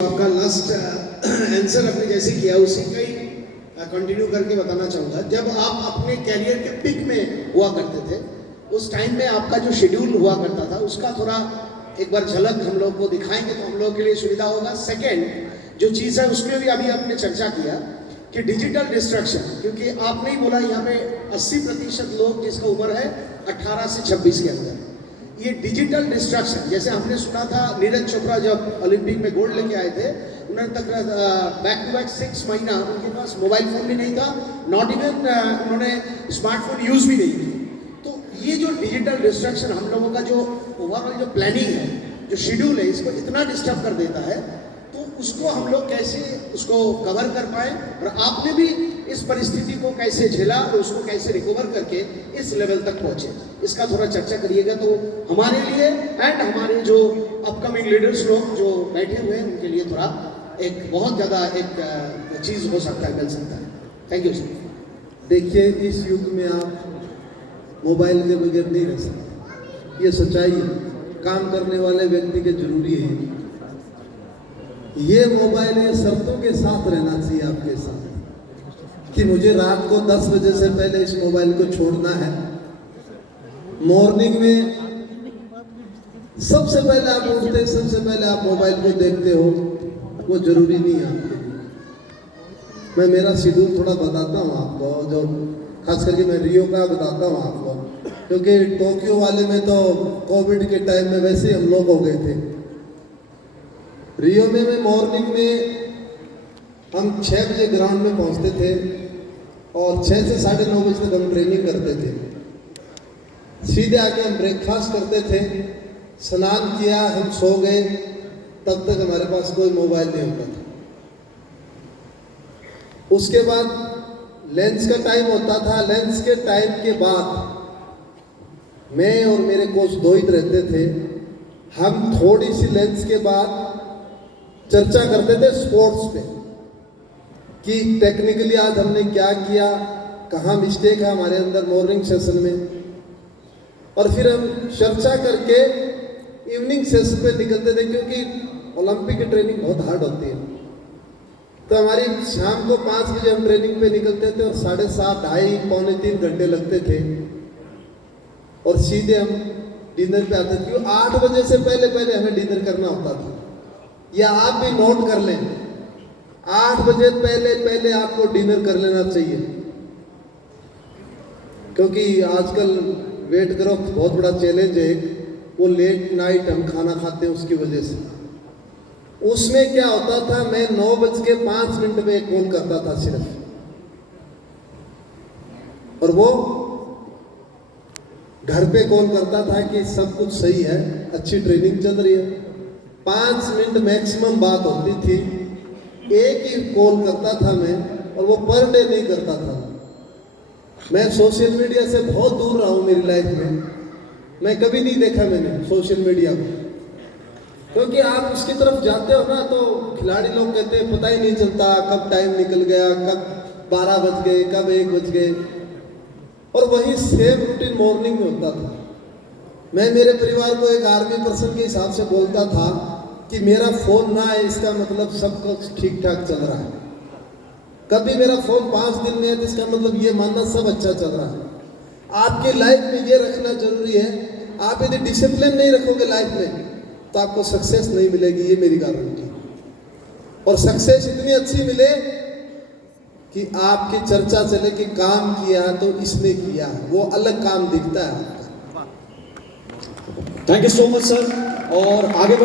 आपका last answer आपने जैसे किया उसी का ही कंटिन्यू करके बताना चाहूँगा। जब आप अपने कैरियर के पिक में हुआ करते थे उस टाइम में आपका जो शेड्यूल हुआ करता था उसका थोड़ा एक बार झलक हम लोग को दिखाएंगे तो हम लोग के लिए सुविधा होगा। सेकेंड जो चीज़ है उसमें भी अभी आपने चर्चा किया कि डिजिटल डिस्ट्रक्शन, क्योंकि आपने ही बोला यहाँ पे 80% लोग जिसका उम्र है 18 से 26 के अंदर, ये डिजिटल डिस्ट्रक्शन जैसे हमने सुना था नीरज चोपड़ा जब ओलंपिक में गोल्ड लेके आए थे उन्होंने तक बैक टू बैक 6 महीना उनके पास मोबाइल फोन भी नहीं था, नॉट इवन उन्होंने स्मार्टफोन यूज भी नहीं की। तो ये जो डिजिटल डिस्ट्रक्शन हम लोगों का जो ओवरऑल जो प्लानिंग है, जो शेड्यूल है, इसको इतना डिस्टर्ब कर देता है, तो उसको हम लोग कैसे उसको कवर कर पाए और आपने भी इस परिस्थिति को कैसे झेला और उसको कैसे रिकवर करके इस लेवल तक पहुंचे, इसका थोड़ा चर्चा करिएगा तो हमारे लिए एंड हमारे जो अपकमिंग लीडर्स लोग जो बैठे हुए हैं उनके लिए थोड़ा एक बहुत ज़्यादा एक चीज़ हो सकता है, मिल सकता है। Thank you sir. देखिए, इस युग में आप मोबाइल के बगैर नहीं रह सकते, ये सच्चाई है। काम करने वाले व्यक्ति के जरूरी है ये मोबाइल ये शर्तों के साथ रहना चाहिए आपके साथ कि मुझे रात को 10 बजे से पहले इस मोबाइल को छोड़ना है। मॉर्निंग में सबसे पहले आप उठते सबसे पहले आप मोबाइल को देखते हो, वो जरूरी नहीं है आपके लिए। मैं मेरा शेड्यूल थोड़ा बताता हूँ आपको, जो खास करके मैं रियो का बताता हूँ आपको, क्योंकि टोक्यो वाले में तो कोविड के टाइम में वैसे हम लोग हो गए थे। रियो में मैं मॉर्निंग में हम 6 बजे ग्राउंड में पहुंचते थे और 6 से 9:30 बजे तक हम ट्रेनिंग करते थे। सीधे आके हम ब्रेकफास्ट करते थे, स्नान किया, हम सो गए, तब तक हमारे पास कोई मोबाइल नहीं होता था। उसके बाद लंच का टाइम होता था। लंच के टाइम के बाद मैं और मेरे कोच दोहित रहते थे। हम थोड़ी सी लंच के बाद चर्चा करते थे स्पोर्ट्स पे कि टेक्निकली आज हमने क्या किया, कहाँ मिस्टेक है हमारे अंदर मॉर्निंग सेशन में, और फिर हम चर्चा करके इवनिंग सेशन पे निकलते थे, क्योंकि ओलंपिक की ट्रेनिंग बहुत हार्ड होती है। तो हमारी शाम को 5 बजे हम ट्रेनिंग पे निकलते थे और 7:30, 2.5, पौने 3 घंटे लगते थे और सीधे हम डिनर पे आते थे। 8 बजे से पहले हमें डिनर करना होता था। या आप भी नोट कर लें, 8 बजे पहले आपको डिनर कर लेना चाहिए, क्योंकि आजकल वेट ग्रोथ बहुत बड़ा चैलेंज है। वो लेट नाइट हम खाना खाते हैं उसकी वजह से। उसमें क्या होता था, मैं 9:05 में एक कॉल करता था सिर्फ, और वो घर पे कॉल करता था कि सब कुछ सही है, अच्छी ट्रेनिंग चल रही है। 5 मिनट मैक्सिमम बात होती थी। एक ही कॉल करता था मैं, और वो पर डे नहीं करता था। मैं सोशल मीडिया से बहुत दूर रहा हूँ मेरी लाइफ में। मैं कभी नहीं देखा मैंने सोशल मीडिया को, क्योंकि आप उसकी तरफ जाते हो ना तो खिलाड़ी लोग कहते हैं पता ही नहीं चलता कब टाइम निकल गया, कब 12 बज गए, कब 1 बज गए, और वही सेम रूटीन मॉर्निंग में होता था। मैं मेरे परिवार को एक आर्मी पर्सन के हिसाब से बोलता था कि मेरा फोन ना है इसका मतलब सब कुछ ठीक ठाक चल रहा है। कभी मेरा फोन 5 दिन में है तो इसका मतलब ये मानना सब अच्छा चल रहा है। आपकी लाइफ में ये रखना जरूरी है। आप यदि डिसिप्लिन नहीं रखोगे लाइफ में तो आपको सक्सेस नहीं मिलेगी, ये मेरी गारंटी। और सक्सेस इतनी अच्छी मिले कि आपकी चर्चा चले कि काम किया तो इसने किया, वो अलग काम दिखता है आपका। Thank you so much sir. और आगे